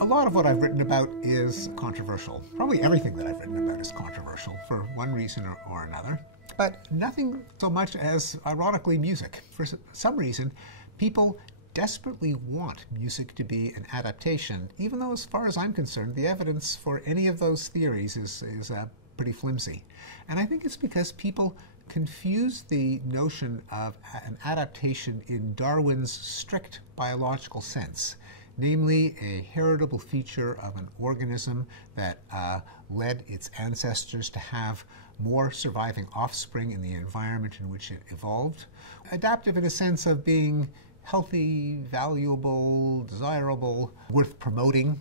A lot of what I've written about is controversial. Probably everything that I've written about is controversial for one reason or another. But nothing so much as, ironically, music. For some reason, people desperately want music to be an adaptation, even though, as far as I'm concerned, the evidence for any of those theories is pretty flimsy. And I think it's because people confuse the notion of an adaptation in Darwin's strict biological sense, namely a heritable feature of an organism that led its ancestors to have more surviving offspring in the environment in which it evolved. Adaptive in a sense of being healthy, valuable, desirable, worth promoting.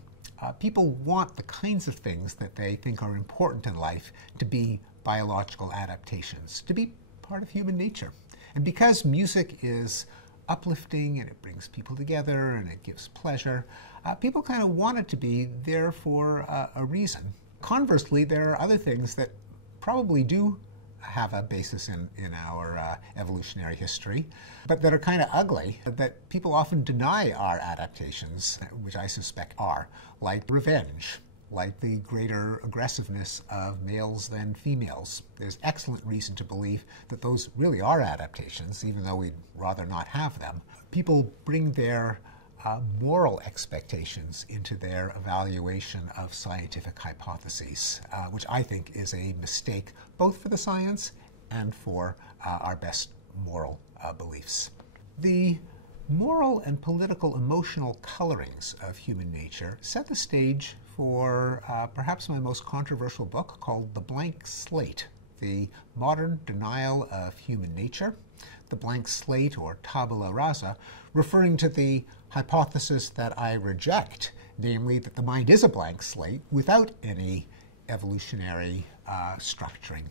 People want the kinds of things that they think are important in life to be biological adaptations, to be part of human nature. And because music is uplifting and it brings people together and it gives pleasure, people kind of want it to be there for a reason. Conversely, there are other things that probably do have a basis in our evolutionary history, but that are kind of ugly, that people often deny are adaptations, which I suspect are, like revenge, like the greater aggressiveness of males than females. There's excellent reason to believe that those really are adaptations, even though we'd rather not have them. People bring their moral expectations into their evaluation of scientific hypotheses, which I think is a mistake both for the science and for our best moral beliefs. The moral and political emotional colorings of human nature set the stage for perhaps my most controversial book called The Blank Slate, The Modern Denial of Human Nature. The Blank Slate, or tabula rasa, referring to the hypothesis that I reject, namely that the mind is a blank slate without any evolutionary structuring.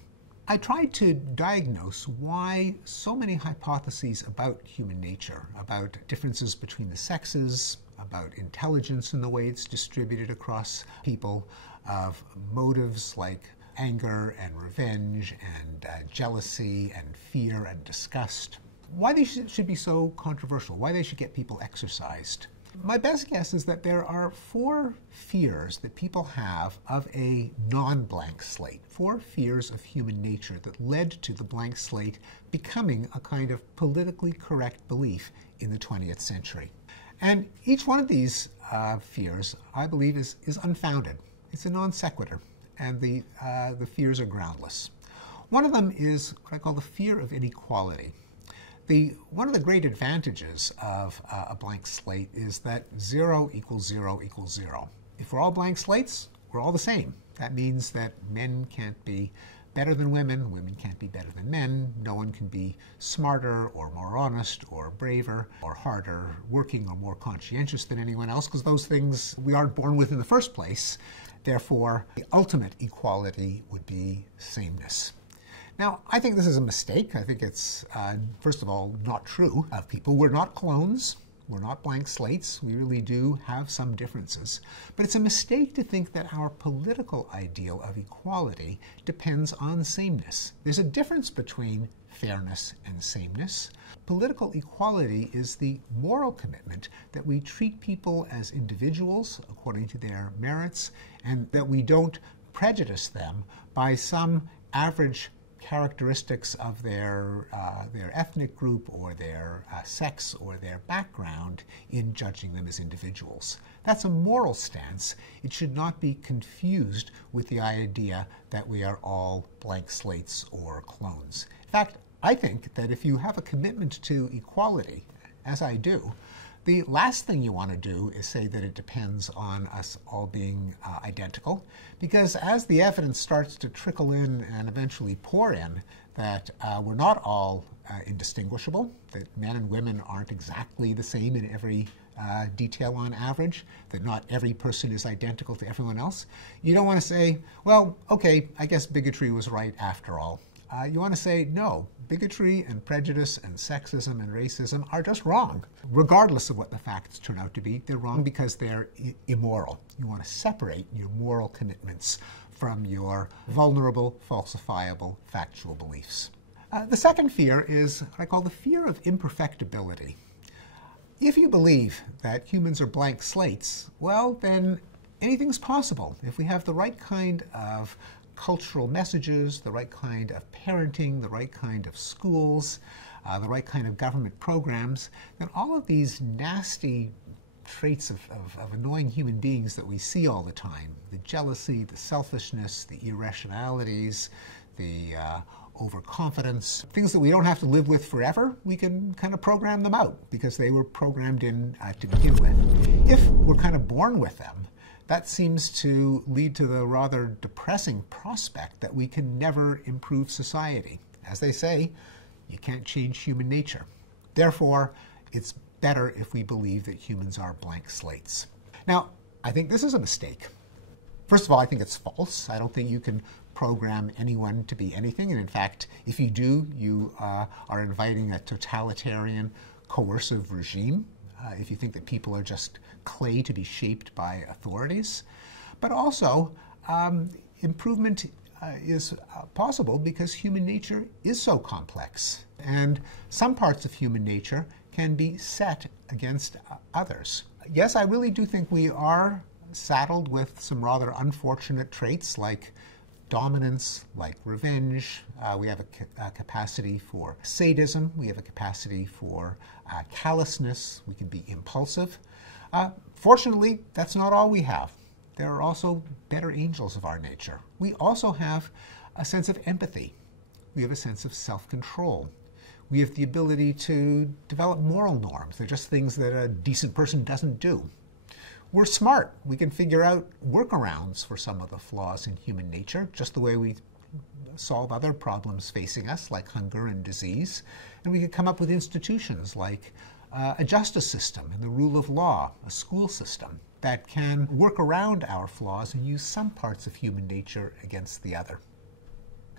I tried to diagnose why so many hypotheses about human nature, about differences between the sexes, about intelligence and the way it's distributed across people, of motives like anger and revenge and jealousy and fear and disgust, why they should be so controversial, why they should get people exercised. My best guess is that there are 4 fears that people have of a non-blank slate, 4 fears of human nature that led to the blank slate becoming a kind of politically correct belief in the 20th century. And each one of these fears, I believe, is unfounded. It's a non sequitur, and the fears are groundless. One of them is what I call the fear of inequality. One of the great advantages of a blank slate is that 0 equals 0 equals 0. If we're all blank slates, we're all the same. That means that men can't be better than women, women can't be better than men, no one can be smarter or more honest or braver or harder working or more conscientious than anyone else, because those things we aren't born with in the first place. Therefore, the ultimate equality would be sameness. Now, I think this is a mistake. I think it's, first of all, not true of people. We're not clones. We're not blank slates. We really do have some differences. But it's a mistake to think that our political ideal of equality depends on sameness. There's a difference between fairness and sameness. Political equality is the moral commitment that we treat people as individuals according to their merits, and that we don't prejudice them by some average characteristics of their ethnic group or their sex or their background in judging them as individuals. That's a moral stance. It should not be confused with the idea that we are all blank slates or clones. In fact, I think that if you have a commitment to equality, as I do, the last thing you want to do is say that it depends on us all being identical, because as the evidence starts to trickle in and eventually pour in that we're not all indistinguishable, that men and women aren't exactly the same in every detail on average, that not every person is identical to everyone else, you don't want to say, well, okay, I guess bigotry was right after all. You want to say, no, bigotry and prejudice and sexism and racism are just wrong. Regardless of what the facts turn out to be, they're wrong because they're immoral. You want to separate your moral commitments from your vulnerable, falsifiable, factual beliefs. The second fear is what I call the fear of imperfectibility. If you believe that humans are blank slates, well, then anything's possible. If we have the right kind of cultural messages, the right kind of parenting, the right kind of schools, the right kind of government programs, then all of these nasty traits of annoying human beings that we see all the time, the jealousy, the selfishness, the irrationalities, the overconfidence, things that we don't have to live with forever, we can kind of program them out because they were programmed in to begin with. If we're kind of born with them, that seems to lead to the rather depressing prospect that we can never improve society. As they say, you can't change human nature. Therefore, it's better if we believe that humans are blank slates. Now, I think this is a mistake. First of all, I think it's false. I don't think you can program anyone to be anything. And in fact, if you do, you are inviting a totalitarian, coercive regime. If you think that people are just clay to be shaped by authorities. But also, improvement is possible because human nature is so complex. And some parts of human nature can be set against others. Yes, I really do think we are saddled with some rather unfortunate traits like dominance, like revenge. We have a capacity for sadism. We have a capacity for callousness. We can be impulsive. Fortunately, that's not all we have. There are also better angels of our nature. We also have a sense of empathy. We have a sense of self-control. We have the ability to develop moral norms. They're just things that a decent person doesn't do. We're smart. We can figure out workarounds for some of the flaws in human nature, just the way we solve other problems facing us, like hunger and disease. And we can come up with institutions like a justice system and the rule of law, a school system that can work around our flaws and use some parts of human nature against the other.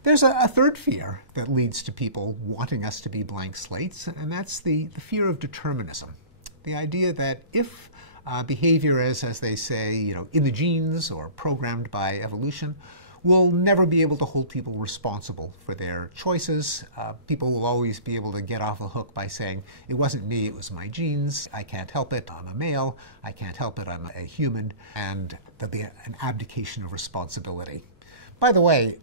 There's a third fear that leads to people wanting us to be blank slates, and that's the fear of determinism. The idea that if behavior is, as they say, in the genes or programmed by evolution, we'll never be able to hold people responsible for their choices. People will always be able to get off the hook by saying, it wasn't me, it was my genes. I can't help it, I'm a male. I can't help it, I'm a human. And there'll be an abdication of responsibility. By the way,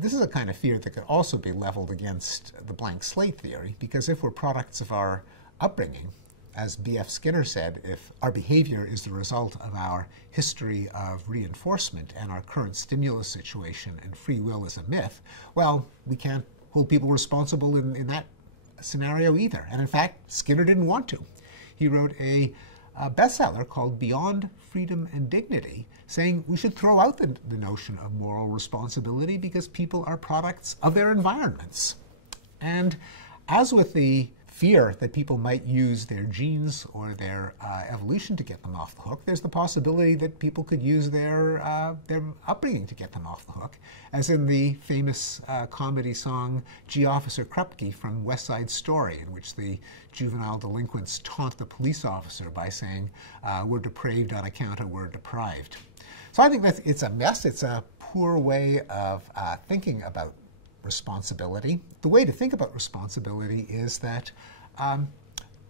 this is a kind of fear that could also be leveled against the blank slate theory, because if we're products of our upbringing, as B.F. Skinner said, if our behavior is the result of our history of reinforcement and our current stimulus situation and free will is a myth, well, we can't hold people responsible in that scenario either. And in fact, Skinner didn't want to. He wrote a bestseller called Beyond Freedom and Dignity, saying we should throw out the notion of moral responsibility because people are products of their environments. And as with the fear that people might use their genes or their evolution to get them off the hook, there's the possibility that people could use their upbringing to get them off the hook, as in the famous comedy song Gee Officer Krupke from West Side Story, in which the juvenile delinquents taunt the police officer by saying, we're depraved on account of we're deprived. So I think that it's a mess. It's a poor way of thinking about responsibility. The way to think about responsibility is that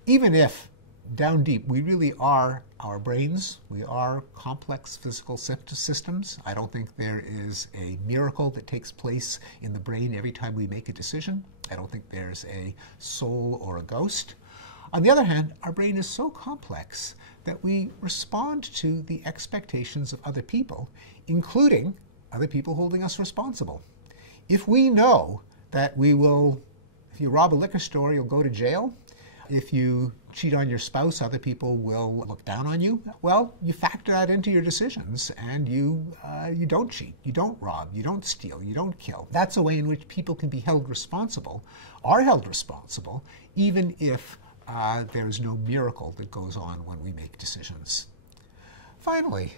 even if down deep we really are our brains, we are complex physical systems. I don't think there is a miracle that takes place in the brain every time we make a decision. I don't think there's a soul or a ghost. On the other hand, our brain is so complex that we respond to the expectations of other people, including other people holding us responsible. If we know that we will, if you rob a liquor store, you'll go to jail. If you cheat on your spouse, other people will look down on you. Well, you factor that into your decisions, and you don't cheat, you don't rob, you don't steal, you don't kill. That's a way in which people can be held responsible, are held responsible, even if there is no miracle that goes on when we make decisions. Finally,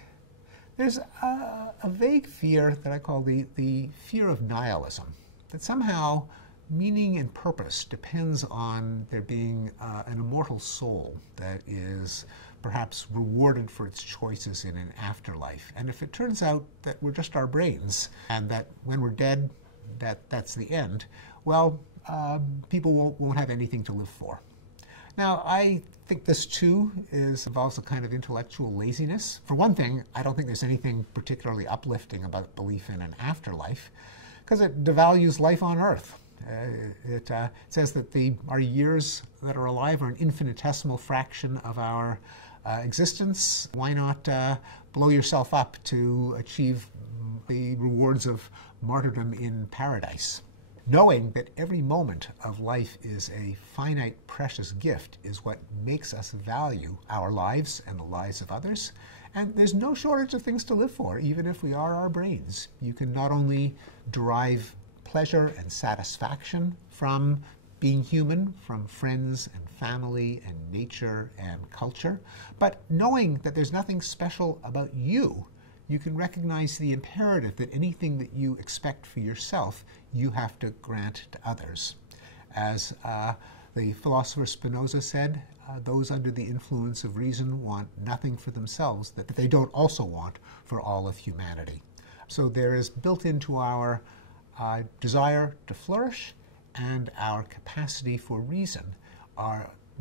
there's a vague fear that I call the fear of nihilism, that somehow meaning and purpose depends on there being an immortal soul that is perhaps rewarded for its choices in an afterlife. And if it turns out that we're just our brains and that when we're dead, that's the end, well, people won't have anything to live for. Now, I think this too involves a kind of intellectual laziness. For one thing, I don't think there's anything particularly uplifting about belief in an afterlife, because it devalues life on Earth. It says that our years that are alive are an infinitesimal fraction of our existence. Why not blow yourself up to achieve the rewards of martyrdom in paradise? Knowing that every moment of life is a finite, precious gift is what makes us value our lives and the lives of others. And there's no shortage of things to live for, even if we are our brains. You can not only derive pleasure and satisfaction from being human, from friends and family and nature and culture, but knowing that there's nothing special about you, you can recognize the imperative that anything that you expect for yourself, you have to grant to others. As the philosopher Spinoza said, those under the influence of reason want nothing for themselves that they don't also want for all of humanity. So there is built into our desire to flourish and our capacity for reason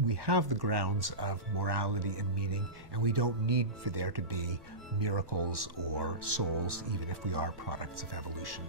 we have the grounds of morality and meaning, and we don't need for there to be miracles or souls, even if we are products of evolution.